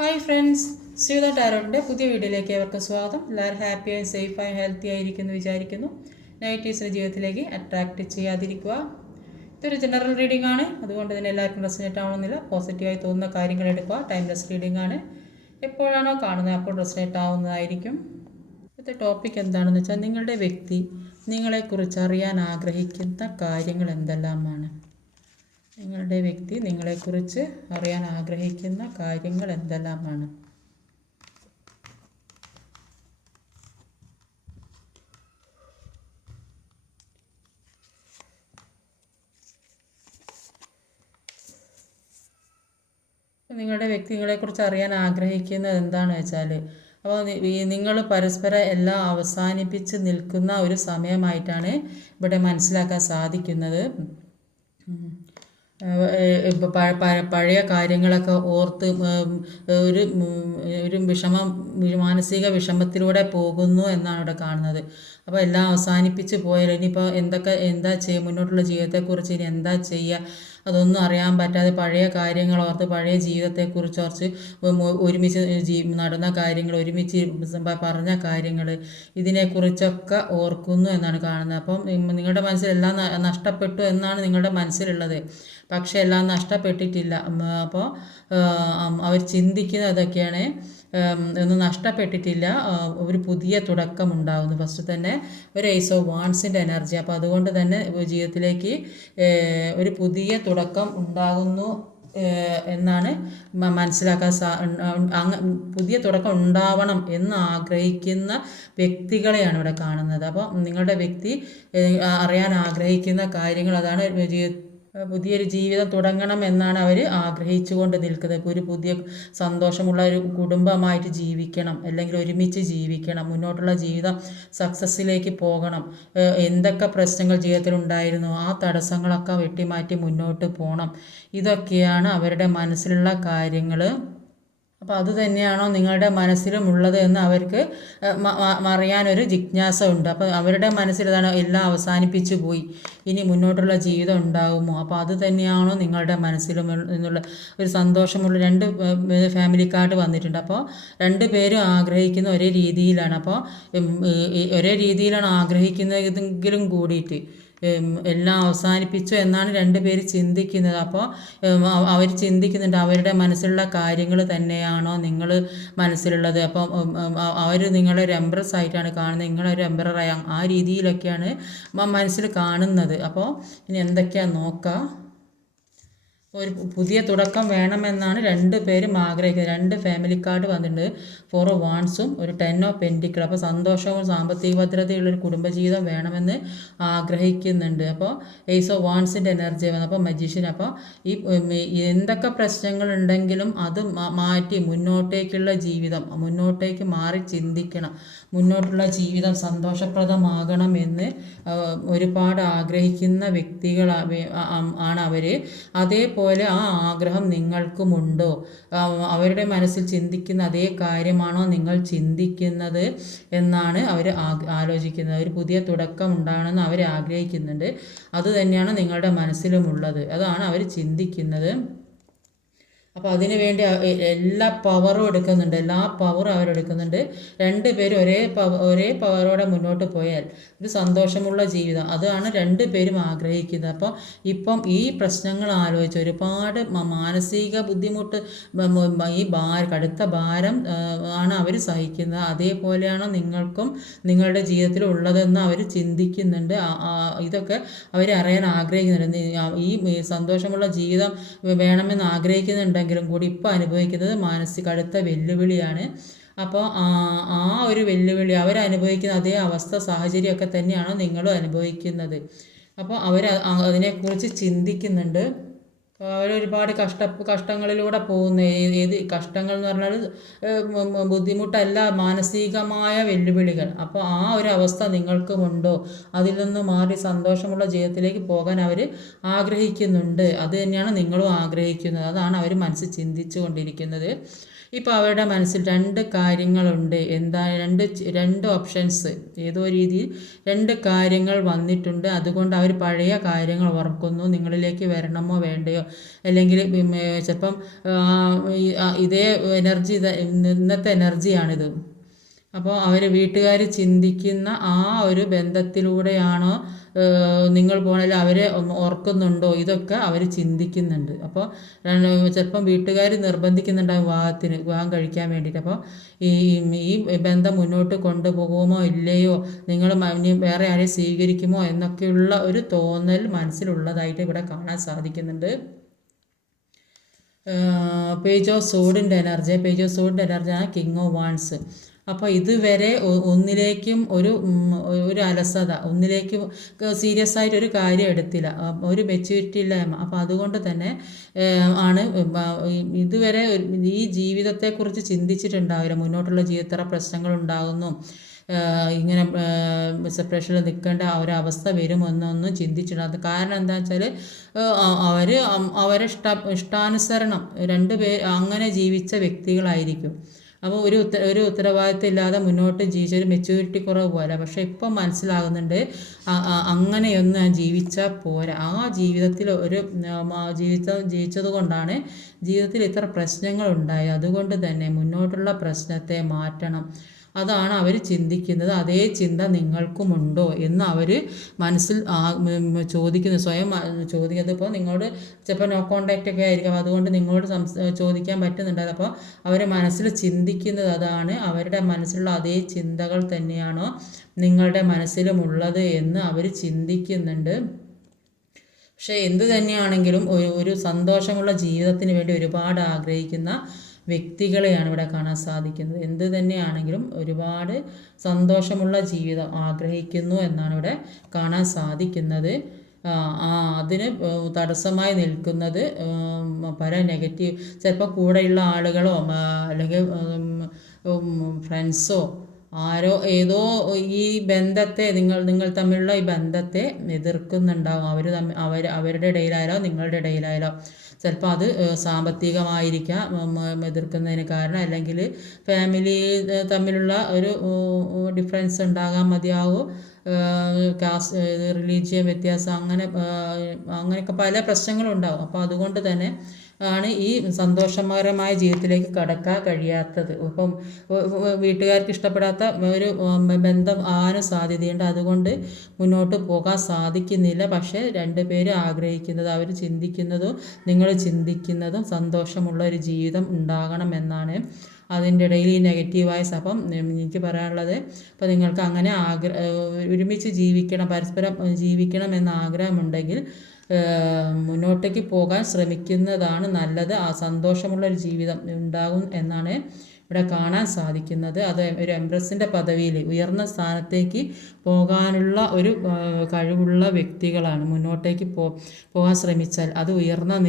Hi friends, Sreetha ടാരോട്ടിൻ്റെ പുതിയ വീഡിയോയിലേക്ക് ഏവർക്കും സ്വാഗതം. എല്ലാവരും ഹാപ്പിയായി സേഫായി ഹെൽത്തി ആയിരിക്കുന്നു വിചാരിക്കുന്നു. നെഗറ്റീവ്സിൻ്റെ ജീവിതത്തിലേക്ക് അട്രാക്റ്റ് ചെയ്യാതിരിക്കുക. ഇതൊരു ജനറൽ റീഡിംഗ് ആണ്, അതുകൊണ്ട് തന്നെ എല്ലാവർക്കും റെസനേറ്റ് ആവണമെന്നില്ല. പോസിറ്റീവായി തോന്നുന്ന കാര്യങ്ങൾ എടുക്കുക. ടൈംലെസ് റീഡിംഗ് ആണ്, എപ്പോഴാണോ കാണുന്നത് അപ്പോൾ റെസനേറ്റ് ആവുന്നതായിരിക്കും. ഇപ്പോഴത്തെ ടോപ്പിക് എന്താണെന്ന് വെച്ചാൽ, നിങ്ങളുടെ വ്യക്തി നിങ്ങളെക്കുറിച്ച് അറിയാൻ ആഗ്രഹിക്കുന്ന കാര്യങ്ങൾ എന്തെല്ലാമാണ്. നിങ്ങളുടെ വ്യക്തി നിങ്ങളെക്കുറിച്ച് അറിയാൻ ആഗ്രഹിക്കുന്ന കാര്യങ്ങൾ എന്തെല്ലാമാണ്. നിങ്ങളുടെ വ്യക്തി നിങ്ങളെക്കുറിച്ച് അറിയാൻ ആഗ്രഹിക്കുന്നത് എന്താണെന്ന് വെച്ചാൽ, അപ്പോൾ നിങ്ങൾ പരസ്പരം എല്ലാം അവസാനിപ്പിച്ച് നിൽക്കുന്ന ഒരു സമയമായിട്ടാണ് ഇവിടെ മനസ്സിലാക്കാൻ സാധിക്കുന്നത്. പഴയ കാര്യങ്ങളൊക്കെ ഓർത്ത് ഒരു ഒരു മാനസിക വിഷമത്തിലൂടെ പോകുന്നു എന്നാണ് ഇവിടെ കാണുന്നത്. അപ്പോൾ എല്ലാം അവസാനിപ്പിച്ച് പോയാൽ ഇനിയിപ്പോൾ എന്താ ചെയ്യുക, മുന്നോട്ടുള്ള ജീവിതത്തെക്കുറിച്ച് ഇനി എന്താ ചെയ്യുക, അതൊന്നും അറിയാൻ പറ്റാതെ പഴയ കാര്യങ്ങൾ ഓർത്ത് പഴയ ജീവിതത്തെക്കുറിച്ച് ഓർത്ത് ഒരുമിച്ച് നടന്ന കാര്യങ്ങൾ, ഒരുമിച്ച് പറഞ്ഞ കാര്യങ്ങൾ, ഇതിനെക്കുറിച്ചൊക്കെ ഓർക്കുന്നു എന്നാണ് കാണുന്നത്. അപ്പം നിങ്ങളുടെ മനസ്സിൽ എല്ലാം നഷ്ടപ്പെട്ടു എന്നാണ് നിങ്ങളുടെ മനസ്സിലുള്ളത്. പക്ഷേ എല്ലാം നഷ്ടപ്പെട്ടിട്ടില്ല. അപ്പോൾ അവർ ചിന്തിക്കുന്നത് അതൊക്കെയാണ്, ഒന്നും നഷ്ടപ്പെട്ടിട്ടില്ല, ഒരു പുതിയ തുടക്കം ഉണ്ടാകുന്നു. ഫസ്റ്റ് തന്നെ ഒരു ഏസ് ഓഫ് വാൺസിൻ്റെ എനർജി. അപ്പോൾ അതുകൊണ്ട് തന്നെ ജീവിതത്തിലേക്ക് ഒരു പുതിയ തുടക്കം ഉണ്ടാകുന്നു എന്നാണ് മനസ്സിലാക്കാൻ പുതിയ തുടക്കം ഉണ്ടാവണം എന്ന് ആഗ്രഹിക്കുന്ന വ്യക്തികളെയാണ് ഇവിടെ കാണുന്നത്. അപ്പോൾ നിങ്ങളുടെ വ്യക്തി അറിയാൻ ആഗ്രഹിക്കുന്ന കാര്യങ്ങൾ അതാണ്. പുതിയൊരു ജീവിതം തുടങ്ങണം എന്നാണ് അവർ ആഗ്രഹിച്ചുകൊണ്ട് നിൽക്കുന്നത്. ഒരു പുതിയ സന്തോഷമുള്ള ഒരു കുടുംബമായിട്ട് ജീവിക്കണം, അല്ലെങ്കിൽ ഒരുമിച്ച് ജീവിക്കണം, മുന്നോട്ടുള്ള ജീവിതം സക്സസ്സിലേക്ക് പോകണം. എന്തൊക്കെ പ്രശ്നങ്ങൾ ജീവിതത്തിൽ ഉണ്ടായിരുന്നു ആ തടസ്സങ്ങളൊക്കെ വെട്ടിമാറ്റി മുന്നോട്ട് പോകണം. ഇതൊക്കെയാണ് അവരുടെ മനസ്സിലുള്ള കാര്യങ്ങൾ. അപ്പോൾ അതുതന്നെയാണോ നിങ്ങളുടെ മനസ്സിലും ഉള്ളത് എന്ന് അവർക്ക് അറിയാനൊരു ജിജ്ഞാസ ഉണ്ട്. അപ്പോൾ അവരുടെ മനസ്സിലതാണ് എല്ലാം അവസാനിപ്പിച്ചു പോയി, ഇനി മുന്നോട്ടുള്ള ജീവിതം ഉണ്ടാകുമോ. അപ്പോൾ അത് തന്നെയാണോ നിങ്ങളുടെ മനസ്സിലും എന്നുള്ള ഒരു സന്തോഷമുള്ള രണ്ട് ഫാമിലി കാർഡ് വന്നിട്ടുണ്ട്. അപ്പോൾ രണ്ട് പേരും ആഗ്രഹിക്കുന്ന ഒരേ രീതിയിലാണ്. അപ്പോൾ ഒരേ രീതിയിലാണ് ആഗ്രഹിക്കുന്നതെങ്കിലും കൂടിയിട്ട് എല്ലാം അവസാനിപ്പിച്ചു എന്നാണ് രണ്ടുപേര് ചിന്തിക്കുന്നത്. അപ്പോൾ അവർ ചിന്തിക്കുന്നുണ്ട് അവരുടെ മനസ്സിലുള്ള കാര്യങ്ങൾ തന്നെയാണോ നിങ്ങൾ മനസ്സിലുള്ളത്. അപ്പം അവർ നിങ്ങളൊരു എംബ്രസ് ആയിട്ടാണ് കാണുന്നത്, നിങ്ങളൊരു എംബ്രറായ ആ രീതിയിലൊക്കെയാണ് മനസ്സിൽ കാണുന്നത്. അപ്പോൾ ഇനി എന്തൊക്കെയാണ് നോക്കാം. ഒരു പുതിയ തുടക്കം വേണമെന്നാണ് രണ്ട് പേരും ആഗ്രഹിക്കുന്നത്. രണ്ട് ഫാമിലി കാർഡ് വന്നിട്ടുണ്ട്, 4 ഓഫ് വാൺസും ഒരു 10 ഓഫ് പെൻറ്റിക്കിൾ. അപ്പോൾ സന്തോഷവും സാമ്പത്തിക ഭദ്രതയുള്ളൊരു കുടുംബജീവിതം വേണമെന്ന് ആഗ്രഹിക്കുന്നുണ്ട്. അപ്പോൾ ഏസ് ഓഫ് വാൺസിൻ്റെ എനർജി വന്നു, അപ്പോൾ മജീഷ്യൻ. അപ്പോൾ ഈ എന്തൊക്കെ പ്രശ്നങ്ങളുണ്ടെങ്കിലും അത് മാറ്റി മുന്നോട്ടേക്കുള്ള ജീവിതം, മുന്നോട്ടേക്ക് മാറി ചിന്തിക്കണം, മുന്നോട്ടുള്ള ജീവിതം സന്തോഷപ്രദമാകണം എന്ന് ഒരുപാട് ആഗ്രഹിക്കുന്ന വ്യക്തികൾ ആണ് അവർ. അതേപോലെ ആ ആഗ്രഹം നിങ്ങൾക്കുമുണ്ടോ? അവരുടെ മനസ്സിൽ ചിന്തിക്കുന്ന അതേ കാര്യമാണോ നിങ്ങൾ ചിന്തിക്കുന്നത് എന്നാണ് അവർ ആലോചിക്കുന്നത്. ഒരു പുതിയ തുടക്കം ഉണ്ടാകണമെന്ന് അവർ ആഗ്രഹിക്കുന്നുണ്ട്. അതുതന്നെയാണ് നിങ്ങളുടെ മനസ്സിലുമുള്ളത്, അതാണ് അവർ ചിന്തിക്കുന്നത്. അപ്പോൾ അതിനു വേണ്ടി എല്ലാ പവറും എടുക്കുന്നുണ്ട്, എല്ലാ പവറും അവരെടുക്കുന്നുണ്ട്. രണ്ടുപേരും ഒരേ പവറോടെ മുന്നോട്ട് പോയാൽ ഒരു സന്തോഷമുള്ള ജീവിതം, അതാണ് രണ്ടുപേരും ആഗ്രഹിക്കുന്നത്. അപ്പോൾ ഇപ്പം ഈ പ്രശ്നങ്ങൾ ആലോചിച്ച് ഒരുപാട് മാനസിക ബുദ്ധിമുട്ട്, ഈ കടുത്ത ഭാരം ആണ് അവർ സഹിക്കുന്നത്. അതേപോലെയാണ് നിങ്ങൾക്കും നിങ്ങളുടെ ജീവിതത്തിൽ ഉള്ളതെന്ന് അവർ ചിന്തിക്കുന്നുണ്ട്. ഇതൊക്കെ അവർ അറിയാൻ ആഗ്രഹിക്കുന്നുണ്ട്. ഈ സന്തോഷമുള്ള ജീവിതം വേണമെന്ന് ആഗ്രഹിക്കുന്നുണ്ടെങ്കിലും കൂടി ഇപ്പോൾ അനുഭവിക്കുന്നത് കടുത്ത വെല്ലുവിളിയാണ്. അപ്പോൾ ആ ഒരു വെല്ലുവിളി അവരനുഭവിക്കുന്ന അതേ അവസ്ഥ സാഹചര്യമൊക്കെ തന്നെയാണ് നിങ്ങളും അനുഭവിക്കുന്നത്. അപ്പോൾ അവർ അതിനെക്കുറിച്ച് ചിന്തിക്കുന്നുണ്ട്. അവരൊരുപാട് കഷ്ടങ്ങളിലൂടെ പോകുന്ന ഏത് കഷ്ടങ്ങൾ എന്ന് പറഞ്ഞാൽ ബുദ്ധിമുട്ടല്ല, മാനസികമായ വെല്ലുവിളികൾ. അപ്പോൾ ആ ഒരു അവസ്ഥ നിങ്ങൾക്കുമുണ്ടോ? അതിൽ നിന്ന് മാറി സന്തോഷമുള്ള ജീവിതത്തിലേക്ക് പോകാൻ അവർ ആഗ്രഹിക്കുന്നുണ്ട്. അത് തന്നെയാണ് നിങ്ങളും ആഗ്രഹിക്കുന്നത്, അതാണ് അവർ മനസ്സിൽ ചിന്തിച്ചു കൊണ്ടിരിക്കുന്നത്. ഇപ്പോൾ അവരുടെ മനസ്സിൽ രണ്ട് കാര്യങ്ങളുണ്ട്. എന്താ രണ്ട് ഓപ്ഷൻസ്, ഏതോ രീതിയിൽ രണ്ട് കാര്യങ്ങൾ വന്നിട്ടുണ്ട്. അതുകൊണ്ട് അവർ പഴയ കാര്യങ്ങൾ ഓർക്കുന്നു, നിങ്ങളിലേക്ക് വരണമോ വേണ്ടയോ, അല്ലെങ്കിൽ ചിലപ്പം ഇതേ എനർജി ഇന്നത്തെ എനർജിയാണിത്. അപ്പോൾ അവർ വീട്ടുകാർ ചിന്തിക്കുന്ന ആ ഒരു ബന്ധത്തിലൂടെയാണോ നിങ്ങൾ പോകണമെങ്കിൽ അവരെ ഓർക്കുന്നുണ്ടോ, ഇതൊക്കെ അവർ ചിന്തിക്കുന്നുണ്ട്. അപ്പോൾ ചിലപ്പം വീട്ടുകാർ നിർബന്ധിക്കുന്നുണ്ടാകും വിവാഹം കഴിക്കാൻ വേണ്ടിയിട്ട്. അപ്പോൾ ഈ ഈ ബന്ധം മുന്നോട്ട് കൊണ്ടുപോകുമോ ഇല്ലയോ, നിങ്ങൾ വേറെ ആരെയും സ്വീകരിക്കുമോ എന്നൊക്കെയുള്ള ഒരു തോന്നൽ മനസ്സിലുള്ളതായിട്ട് ഇവിടെ കാണാൻ സാധിക്കുന്നുണ്ട്. പേജ് ഓഫ് സോഡിൻ്റെ എനർജിയാണ് കിങ് ഓഫ് വാൺസ്. അപ്പോൾ ഇതുവരെ ഒന്നിലേക്കും ഒരു അലസത, ഒന്നിലേക്കും സീരിയസ് ആയിട്ട് ഒരു കാര്യം എടുത്തില്ല, ഒരു മെച്യൂരിറ്റി ഇല്ലായ്മ. അപ്പോൾ അതുകൊണ്ട് തന്നെ ആണ് ഇതുവരെ ഈ ജീവിതത്തെക്കുറിച്ച് ചിന്തിച്ചിട്ടുണ്ടാവില്ല. മുന്നോട്ടുള്ള ജീവിതത്തിൽ പ്രശ്നങ്ങൾ ഉണ്ടാകുന്നു, ഇങ്ങനെ സെപ്പറേഷനിൽ നിൽക്കേണ്ട ഒരവസ്ഥ വരുമെന്നൊന്നും ചിന്തിച്ചിട്ടുണ്ട്. കാരണം എന്താണെന്ന് വെച്ചാൽ അവരെ ഇഷ്ടാനുസരണം അങ്ങനെ ജീവിച്ച വ്യക്തികളായിരിക്കും. അപ്പോൾ ഒരു ഉത്തരവാദിത്വം ഇല്ലാതെ മുന്നോട്ട് ജീവിച്ചൊരു മെച്യൂരിറ്റി കുറവ് പോലെ. പക്ഷേ ഇപ്പം മനസ്സിലാകുന്നുണ്ട് അങ്ങനെയൊന്നും ജീവിച്ചാൽ പോരാ. ആ ജീവിതത്തിൽ ജീവിച്ചത് കൊണ്ടാണ് ജീവിതത്തിൽ ഇത്ര പ്രശ്നങ്ങളുണ്ടായത്. അതുകൊണ്ട് തന്നെ മുന്നോട്ടുള്ള പ്രശ്നത്തെ മാറ്റണം. അതാണ് അവർ ചിന്തിക്കുന്നത്. അതേ ചിന്ത നിങ്ങൾക്കുമുണ്ടോ എന്ന് അവർ മനസ്സിൽ ചോദിക്കുന്നത്, സ്വയം ചോദിക്കുന്നത്. ഇപ്പോൾ നിങ്ങളോട് ചിലപ്പോൾ നോ കോണ്ടാക്റ്റ് ഒക്കെ ആയിരിക്കും, അതുകൊണ്ട് നിങ്ങളോട് ചോദിക്കാൻ പറ്റുന്നുണ്ടായിരുന്നു. അപ്പോൾ അവർ മനസ്സിൽ ചിന്തിക്കുന്നത് അതാണ്. അവരുടെ മനസ്സിലുള്ള അതേ ചിന്തകൾ തന്നെയാണോ നിങ്ങളുടെ മനസ്സിലുമുള്ളത് എന്ന് അവർ ചിന്തിക്കുന്നുണ്ട്. പക്ഷേ എന്തു തന്നെയാണെങ്കിലും ഒരു സന്തോഷമുള്ള ജീവിതത്തിന് വേണ്ടി ഒരുപാട് ആഗ്രഹിക്കുന്ന വ്യക്തികളെയാണ് ഇവിടെ കാണാൻ സാധിക്കുന്നത്. എന്ത് തന്നെയാണെങ്കിലും ഒരുപാട് സന്തോഷമുള്ള ജീവിതം ആഗ്രഹിക്കുന്നു എന്നാണ് ഇവിടെ കാണാൻ സാധിക്കുന്നത്. അതിന് തടസ്സമായി നിൽക്കുന്നത് പല നെഗറ്റീവ്, ചിലപ്പോൾ കൂടെയുള്ള ആളുകളോ അല്ലെങ്കിൽ ഫ്രണ്ട്സോ ആരോ ഏതോ ഈ ബന്ധത്തെ നിങ്ങൾ തമ്മിലുള്ള ഈ ബന്ധത്തെ എതിർക്കുന്നുണ്ടാകും. അവരുടെ ഇടയിലായാലോ നിങ്ങളുടെ ഇടയിലായാലോ. ചിലപ്പോൾ അത് സാമ്പത്തികമായിരിക്കാം എതിർക്കുന്നതിന് കാരണം, അല്ലെങ്കിൽ ഫാമിലി തമ്മിലുള്ള ഒരു ഡിഫറൻസ് ഉണ്ടാകാൻ മതിയാവും, കാസ്റ്റ് റിലീജിയൻ വ്യത്യാസം, അങ്ങനെയൊക്കെ പല പ്രശ്നങ്ങളും ഉണ്ടാകും. അപ്പോൾ അതുകൊണ്ട് തന്നെ ആണ് ഈ സന്തോഷകരമായ ജീവിതത്തിലേക്ക് കടക്കാൻ കഴിയാത്തത്. ഇപ്പം വീട്ടുകാർക്ക് ഇഷ്ടപ്പെടാത്ത ഒരു ബന്ധം ആകാനും സാധ്യതയുണ്ട്. അതുകൊണ്ട് മുന്നോട്ട് പോകാൻ സാധിക്കുന്നില്ല. പക്ഷേ രണ്ടുപേരും ആഗ്രഹിക്കുന്നത്, അവർ ചിന്തിക്കുന്നതും നിങ്ങൾ ചിന്തിക്കുന്നതും സന്തോഷമുള്ള ഒരു ജീവിതം ഉണ്ടാകണമെന്നാണ്. അതിൻ്റെ ഇടയിൽ ഈ നെഗറ്റീവായ അപ്പം എനിക്ക് പറയാനുള്ളത്, അപ്പോൾ നിങ്ങൾക്ക് അങ്ങനെ ഒരുമിച്ച് ജീവിക്കണം, പരസ്പരം ജീവിക്കണം എന്ന ആഗ്രഹമുണ്ടെങ്കിൽ മുന്നോട്ടേക്ക് പോകാൻ ശ്രമിക്കുന്നതാണ് നല്ലത്. ആ സന്തോഷമുള്ളൊരു ജീവിതം ഉണ്ടാകും എന്നാണ് ഇവിടെ കാണാൻ സാധിക്കുന്നത്. അത് ഒരു എംപ്രസിൻ്റെ പദവിയിൽ ഉയർന്ന സ്ഥാനത്തേക്ക് പോകാനുള്ള ഒരു കഴിവുള്ള വ്യക്തികളാണ്. മുന്നോട്ടേക്ക് പോകാൻ ശ്രമിച്ചാൽ അത് ഉയർന്ന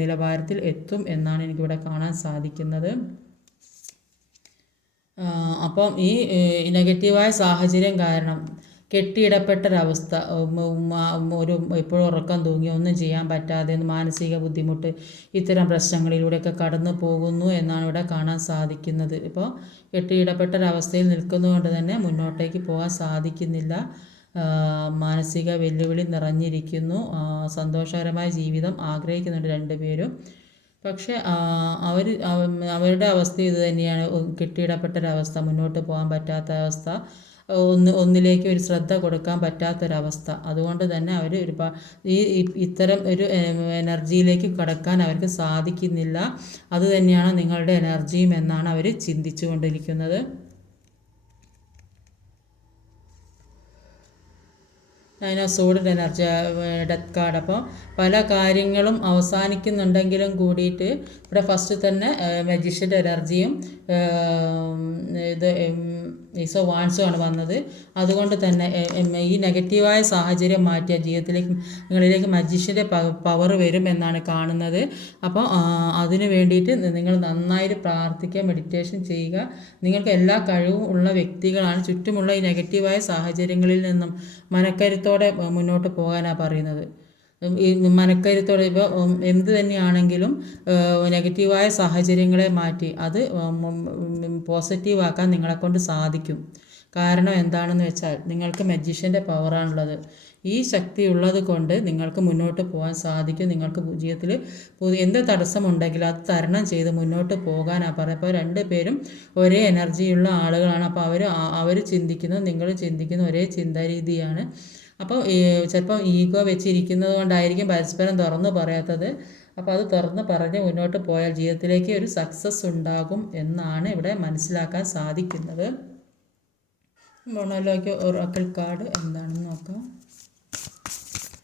നിലവാരത്തിൽ എത്തും എന്നാണ് എനിക്കിവിടെ കാണാൻ സാധിക്കുന്നത്. അപ്പം ഈ നെഗറ്റീവായ സാഹചര്യം കാരണം കെട്ടിയിടപ്പെട്ടൊരവസ്ഥ, എപ്പോഴും ഉറക്കം തൂങ്ങി ഒന്നും ചെയ്യാൻ പറ്റാതെ മാനസിക ബുദ്ധിമുട്ട്, ഇത്തരം പ്രശ്നങ്ങളിലൂടെയൊക്കെ കടന്നു പോകുന്നു എന്നാണ് ഇവിടെ കാണാൻ സാധിക്കുന്നത്. ഇപ്പോൾ കെട്ടിയിടപ്പെട്ടൊരവസ്ഥയിൽ നിൽക്കുന്നതുകൊണ്ട് തന്നെ മുന്നോട്ടേക്ക് പോകാൻ സാധിക്കുന്നില്ല. മാനസിക വെല്ലുവിളി നിറഞ്ഞിരിക്കുന്നു. സന്തോഷകരമായ ജീവിതം ആഗ്രഹിക്കുന്നുണ്ട് രണ്ടുപേരും. പക്ഷേ അവരുടെ അവസ്ഥ ഇത് തന്നെയാണ്. കെട്ടിയിടപ്പെട്ടൊരവസ്ഥ, മുന്നോട്ട് പോകാൻ പറ്റാത്ത അവസ്ഥ, ഒന്നിലേക്ക് ഒരു ശ്രദ്ധ കൊടുക്കാൻ പറ്റാത്തൊരവസ്ഥ. അതുകൊണ്ട് തന്നെ അവർ ഇത്തരം ഒരു എനർജിയിലേക്ക് കടക്കാൻ അവർക്ക് സാധിക്കുന്നില്ല. അതുതന്നെയാണ് നിങ്ങളുടെ എനർജിയും എന്നാണ് അവർ ചിന്തിച്ചു കൊണ്ടിരിക്കുന്നത്. സോഡിൻ്റെ എനർജി, ഡെത്ത് കാർഡ്. അപ്പോൾ പല കാര്യങ്ങളും അവസാനിക്കുന്നുണ്ടെങ്കിലും കൂടിയിട്ട് ഇവിടെ ഫസ്റ്റ് തന്നെ മജീഷ്യൻ്റെ എനർജിയും ഈസോ വാൺസുമാണ് വന്നത്. അതുകൊണ്ട് തന്നെ ഈ നെഗറ്റീവായ സാഹചര്യം മാറ്റിയ നിങ്ങളിലേക്ക് മജീഷ്യൻ്റെ പവർ വരും എന്നാണ് കാണുന്നത്. അപ്പോൾ അതിന് വേണ്ടിയിട്ട് നിങ്ങൾ നന്നായിട്ട് പ്രാർത്ഥിക്കുക, മെഡിറ്റേഷൻ ചെയ്യുക. നിങ്ങൾക്ക് എല്ലാ കഴിവും ഉള്ള വ്യക്തികളാണ്. ചുറ്റുമുള്ള ഈ നെഗറ്റീവായ സാഹചര്യങ്ങളിൽ നിന്നും മനക്കരുത്തോടെ മുന്നോട്ട് പോകാനാണ് പറയുന്നത്. ഈ മനക്കരുത്തോടെ ഇപ്പോൾ എന്ത് തന്നെയാണെങ്കിലും നെഗറ്റീവായ സാഹചര്യങ്ങളെ മാറ്റി അത് പോസിറ്റീവാക്കാൻ നിങ്ങളെക്കൊണ്ട് സാധിക്കും. കാരണം എന്താണെന്ന് വെച്ചാൽ നിങ്ങൾക്ക് മജീഷ്യൻ്റെ പവറാണുള്ളത്. ഈ ശക്തി ഉള്ളത് കൊണ്ട് നിങ്ങൾക്ക് മുന്നോട്ട് പോകാൻ സാധിക്കും. നിങ്ങൾക്ക് ജീവിതത്തിൽ എന്ത് തടസ്സമുണ്ടെങ്കിലും അത് തരണം ചെയ്ത് മുന്നോട്ട് പോകാനാണ് പറയുന്നത്. അപ്പോൾ 2 പേരും ഒരേ എനർജിയുള്ള ആളുകളാണ്. അപ്പോൾ അവർ ചിന്തിക്കുന്നു, നിങ്ങൾ ചിന്തിക്കുന്ന ഒരേ ചിന്താരീതിയാണ്. അപ്പോൾ ചിലപ്പോൾ ഈഗോ വെച്ചിരിക്കുന്നത് കൊണ്ടായിരിക്കും പരസ്പരം തുറന്നു പറയാത്തത്. അപ്പോൾ അത് തുറന്ന് പറഞ്ഞ് മുന്നോട്ട് പോയാൽ ജീവിതത്തിലേക്ക് ഒരു സക്സസ് ഉണ്ടാകും എന്നാണ് ഇവിടെ മനസ്സിലാക്കാൻ സാധിക്കുന്നത്. മൊണോലോഗ് ഒറാക്കിൾ കാർഡ് എന്താണെന്ന് നോക്കാം.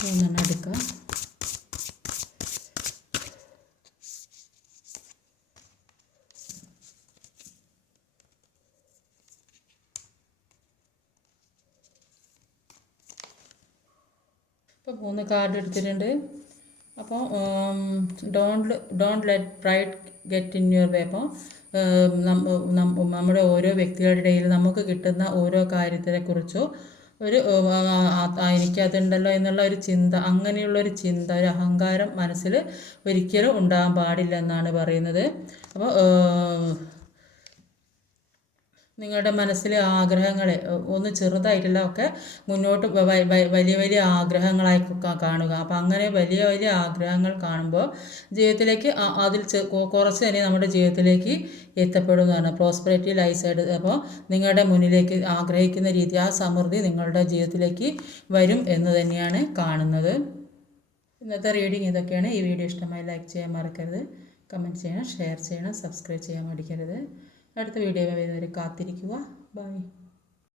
3 എടുക്കാം. ഇപ്പോൾ 3 കാർഡ് എടുത്തിട്ടുണ്ട്. അപ്പോൾ don't let pride get in your way. അപ്പോൾ നമ്മുടെ ഓരോ വ്യക്തികളുടെ ഇടയിൽ നമുക്ക് കിട്ടുന്ന ഓരോ കാര്യത്തിനെക്കുറിച്ചോ ഒരു എനിക്കതുണ്ടല്ലോ എന്നുള്ള ഒരു ചിന്ത, അങ്ങനെയുള്ളൊരു ചിന്ത, ഒരു അഹങ്കാരം മനസ്സിൽ ഒരിക്കലും ഉണ്ടാകാൻ പാടില്ല എന്നാണ് പറയുന്നത്. അപ്പോൾ നിങ്ങളുടെ മനസ്സിലെ ആഗ്രഹങ്ങളെ ഒന്ന് ചെറുതായിട്ടല്ല ഒക്കെ മുന്നോട്ട് വലിയ വലിയ ആഗ്രഹങ്ങളായി കാണുക. അപ്പം അങ്ങനെ വലിയ വലിയ ആഗ്രഹങ്ങൾ കാണുമ്പോൾ ജീവിതത്തിലേക്ക് അതിൽ കുറച്ച് തന്നെ നമ്മുടെ ജീവിതത്തിലേക്ക് എത്തപ്പെടുന്നതാണ്. പ്രോസ്പെരിറ്റി ലൈസ് ആയിട്ട്. അപ്പോൾ നിങ്ങളുടെ മുന്നിലേക്ക് ആഗ്രഹിക്കുന്ന രീതി ആ സമൃദ്ധി നിങ്ങളുടെ ജീവിതത്തിലേക്ക് വരും എന്ന് തന്നെയാണ് കാണുന്നത്. ഇന്നത്തെ റീഡിങ് ഇതൊക്കെയാണ്. ഈ വീഡിയോ ഇഷ്ടമായി ലൈക്ക് ചെയ്യാൻ മറക്കരുത്, കമൻറ്റ് ചെയ്യണം, ഷെയർ ചെയ്യണം, സബ്സ്ക്രൈബ് ചെയ്യാൻ മടിക്കരുത്. അടുത്ത വീഡിയോ വരുന്നവരെ കാത്തിരിക്കുക. ബൈ.